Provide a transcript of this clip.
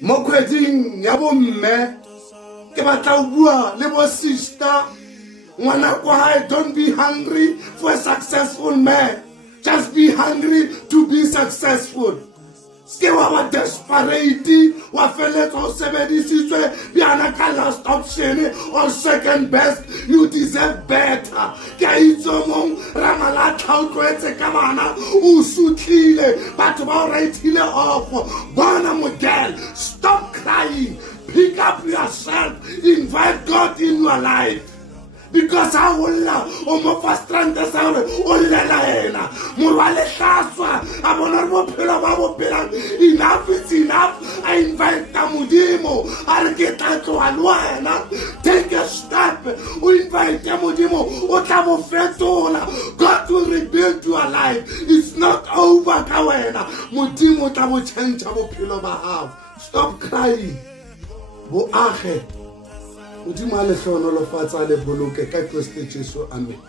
Mo kgweding ya bomme ke batla o bua le bo sister ngwana kwa hae, don't be hungry for a successful man, just be hungry to be successful. Ske wa ba desperate wa feletsa o sebedisitswe bjana ka last option or second best. You deserve better. Ke a itse mong Ramalatla o tlwetse ka bana o sutlile batho ba o raithile off. Bona model, stop crying, pick up yourself, invite God in your life. Because I will o fastrante sa hore o lela ena morwale hlaswa a bona re bophelo ba bopelang. Enough is enough. I invite Modimo a re ke tla tloga le wena. Take a step, o invite Modimo o tla bo fetola. God will rebuild your life. It's not over ka wena. Modimo o tla bo change bophelo ba hao. Stop crying, bo age. Modimo a le hlonolofatsa le boloke ka Kristo Jesu. Amen.